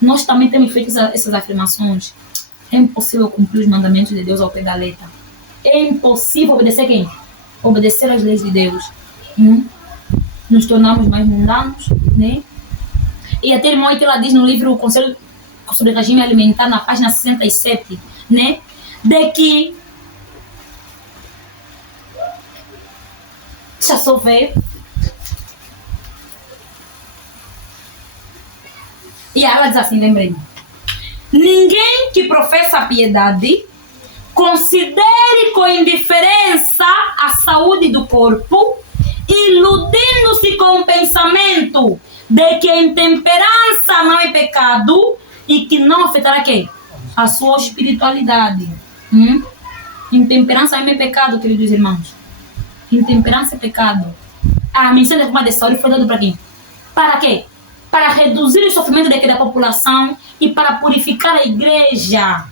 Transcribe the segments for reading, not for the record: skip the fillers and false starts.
nós também temos feito essas afirmações. É impossível cumprir os mandamentos de Deus ao pé da letra. É impossível obedecer quem? Obedecer às leis de Deus. Nos tornamos mais mundanos, né? E até irmã que ela diz no livro O Conselho sobre Regime Alimentar, na página 67, né? De que... Deixa eu só ver. E ela diz assim, lembrei-me. Ninguém que professa a piedade considere com indiferença a saúde do corpo, iludindo-se com o pensamento de que a intemperança não é pecado e que não afetará quem? A sua espiritualidade. Intemperança não é pecado, queridos irmãos. Intemperança é pecado. A mensagem da reforma de saúde foi dada para quem? Para quê? Para reduzir o sofrimento da população e para purificar a igreja.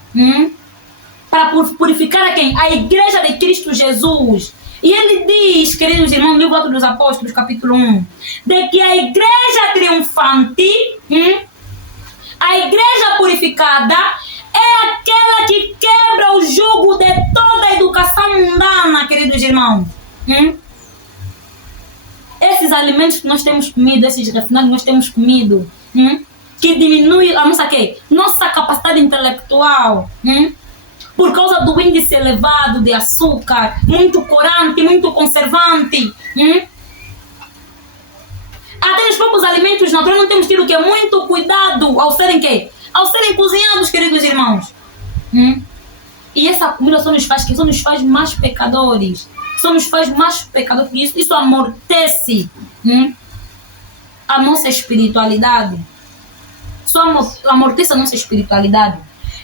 Para purificar a quem? A igreja de Cristo Jesus. E ele diz, queridos irmãos, no livro dos Apóstolos, capítulo 1, de que a igreja triunfante, a igreja purificada, é aquela que quebra o jugo de toda a educação mundana, queridos irmãos. Esses alimentos que nós temos comido, esses refinados que nós temos comido, que diminui a nossa capacidade intelectual, por causa do índice elevado de açúcar, muito corante, muito conservante. Até os próprios alimentos naturais não temos tido o quê? Muito cuidado ao serem quê? Ao serem cozinhados, queridos irmãos. E essa comida só nos faz quê? Só nos faz mais pecadores. Só nos faz mais pecadores. Isso amortece a nossa espiritualidade. Só amortece a nossa espiritualidade.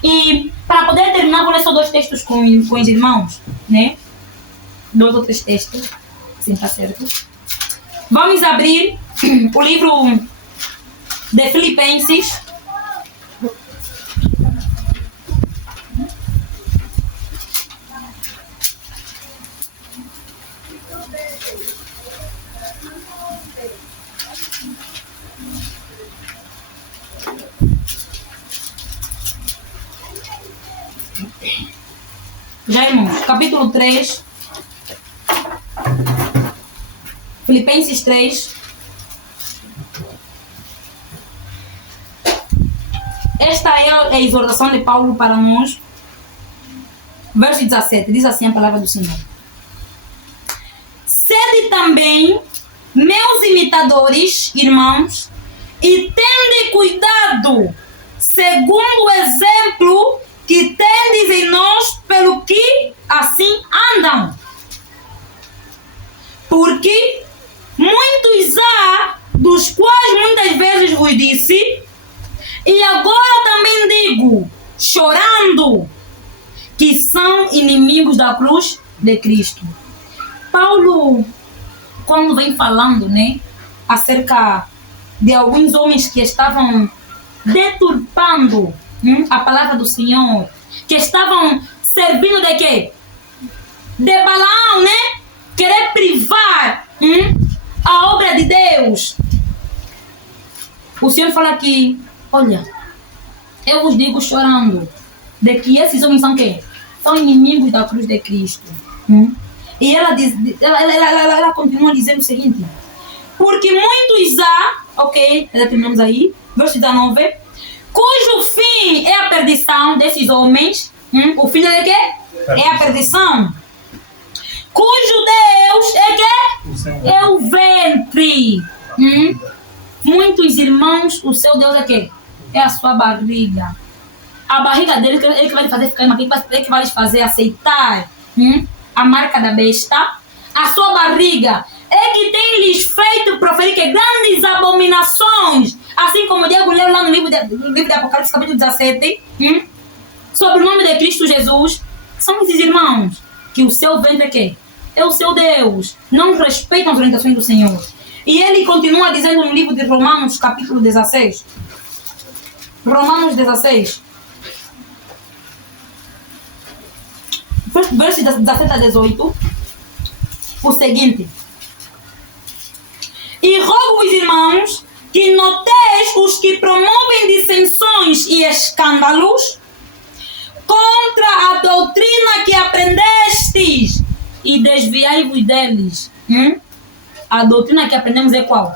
E para poder terminar, vou ler só 2 textos com os irmãos, né? 2 ou 3 textos, assim tá certo. Vamos abrir o livro de Filipenses. Já, irmãos, capítulo 3, Filipenses 3. Esta é a exortação de Paulo para nós. Verso 17, diz assim a palavra do Senhor. Sede também meus imitadores, irmãos, e tende cuidado, segundo o exemplo que tendes em nós, pelo que assim andam. Porque muitos há, dos quais muitas vezes vos disse, e agora também digo, chorando, que são inimigos da cruz de Cristo. Paulo, quando vem falando, né, acerca de alguns homens que estavam deturpando a palavra do Senhor, que estavam servindo de quê? De Balaão, né? Querer privar a obra de Deus. O Senhor fala aqui, olha, eu vos digo chorando, de que esses homens são quê? São inimigos da cruz de Cristo. E ela diz, ela continua dizendo o seguinte, porque muitos há, ok, já terminamos aí, verso 19, cujo fim é a perdição desses homens. O fim é quê? É a perdição. Cujo Deus é quê? É o ventre. Muitos irmãos, o seu Deus é quê? É a sua barriga. A barriga dele é que vai lhe fazer ficar é que vai lhes fazer aceitar a marca da besta. A sua barriga é que tem lhes feito proferir que grandes abominações, assim como o Diego leu lá no livro de Apocalipse, capítulo 17, sobre o nome de Cristo Jesus. São esses irmãos que o seu ventre é quê? É o seu Deus. Não respeitam as orientações do Senhor. E ele continua dizendo no livro de Romanos, capítulo 16. Romanos 16. Versos 17 a 18. O seguinte. E rogo-vos, irmãos, que noteis os que promovem dissensões e escândalos, contra a doutrina que aprendestes e desviai-vos deles. A doutrina que aprendemos é qual?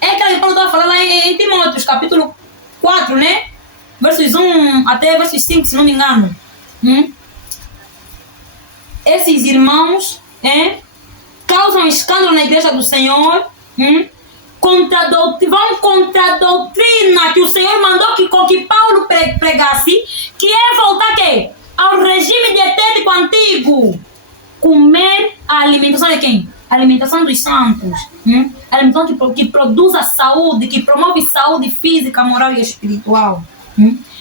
É aquela que Paulo estava falando lá em Timóteo, capítulo 4, né? Versos 1 até versos 5, se não me engano. Esses irmãos causam escândalo na igreja do Senhor, vão contra a doutrina que o Senhor mandou que Paulo pregasse, que é voltar quê? Ao regime dietético antigo. Comer a alimentação de quem? A alimentação dos santos. A alimentação que produz a saúde, que promove saúde física, moral e espiritual.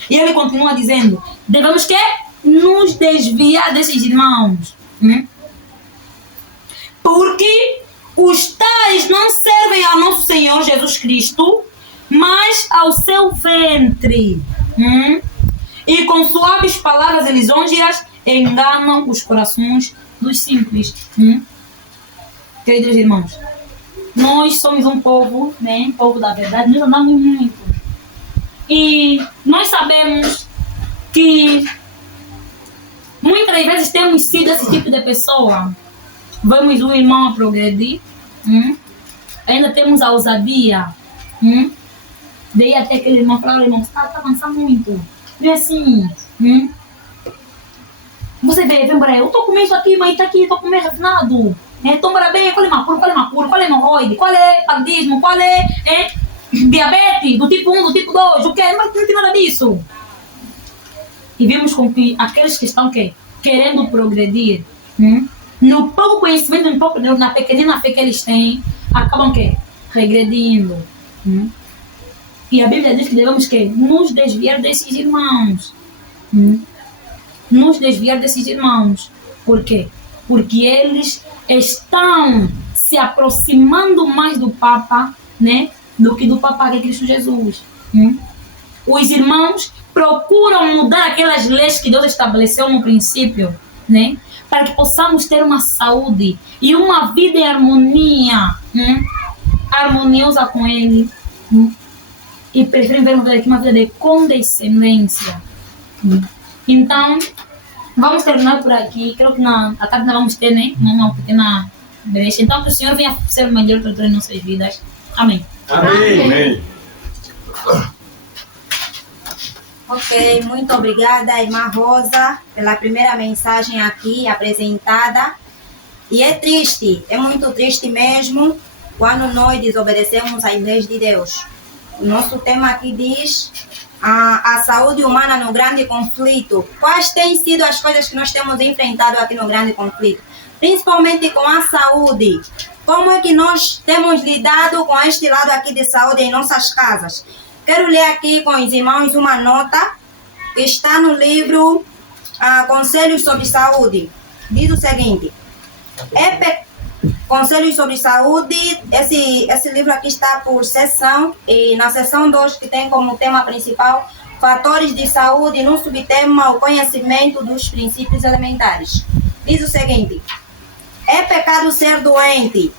E ele continua dizendo, devemos que nos desviar desses irmãos. Porque os tais não servem ao nosso Senhor Jesus Cristo, mas ao seu ventre. E com suaves palavras e lisonjeas enganam os corações dos simples. Queridos irmãos, nós somos um povo, né? Povo da verdade, nós andamos muito. E nós sabemos que muitas vezes temos sido esse tipo de pessoa. Vemos um irmão a progredir, ainda temos a ousadia de ir até aquele irmão e falar, irmão, você está avançando muito. E assim, você vê, vem para eu estou comendo isso aqui, mas está aqui, estou comendo refinado. Então, para bem, qual é macuro, qual é macuro, qual é hemorroide, qual é paludismo, qual é diabetes, do tipo 1, do tipo 2, o que? Mas não tem nada disso. E vimos com que aqueles que estão querendo progredir, no pouco conhecimento, na pequenina fé que eles têm, acabam regredindo. E a Bíblia diz que devemos nos desviar desses irmãos. Nos desviar desses irmãos. Por quê? Porque eles estão se aproximando mais do Papa, né, do que do Papa que é Cristo Jesus. Os irmãos procuram mudar aquelas leis que Deus estabeleceu no princípio, né, para que possamos ter uma saúde e uma vida em harmonia, harmoniosa com Ele. E preferem ver uma vida de condescendência. Então, vamos terminar por aqui. Creio que à tarde nós vamos ter, né, uma pequena brecha. Então, que o Senhor venha ser o melhor doutor em nossas vidas. Amém. Amém. Ok, muito obrigada, irmã Rosa, pela primeira mensagem aqui apresentada. E é triste, é muito triste mesmo, quando nós desobedecemos às leis de Deus. O nosso tema aqui diz a saúde humana no grande conflito. Quais têm sido as coisas que nós temos enfrentado aqui no grande conflito? Principalmente com a saúde. Como é que nós temos lidado com este lado aqui de saúde em nossas casas? Quero ler aqui com os irmãos uma nota que está no livro Conselhos sobre Saúde. Diz o seguinte: Conselhos sobre Saúde, esse livro aqui está por seção, e na seção 2, que tem como tema principal Fatores de Saúde, no subtema o conhecimento dos princípios elementares. Diz o seguinte: é pecado ser doente,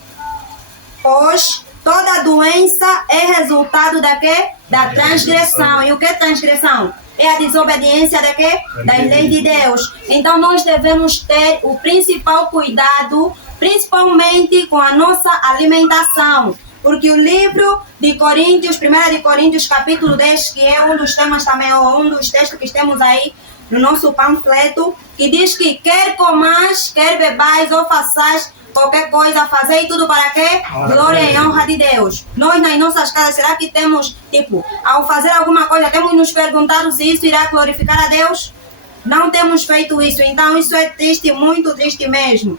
pois toda doença é resultado da transgressão. E o que é transgressão? É a desobediência das leis de Deus. Então nós devemos ter o principal cuidado, principalmente com a nossa alimentação. Porque o livro de Coríntios, 1 de Coríntios, capítulo 10, que é um dos temas também, ou um dos textos que temos aí no nosso panfleto, que diz que quer comais, quer bebais ou façais qualquer coisa, fazei tudo para quê? Glória e honra de Deus. Nós nas nossas casas, será que temos, ao fazer alguma coisa, temos nos perguntado se isso irá glorificar a Deus? Não temos feito isso, então isso é triste, muito triste mesmo.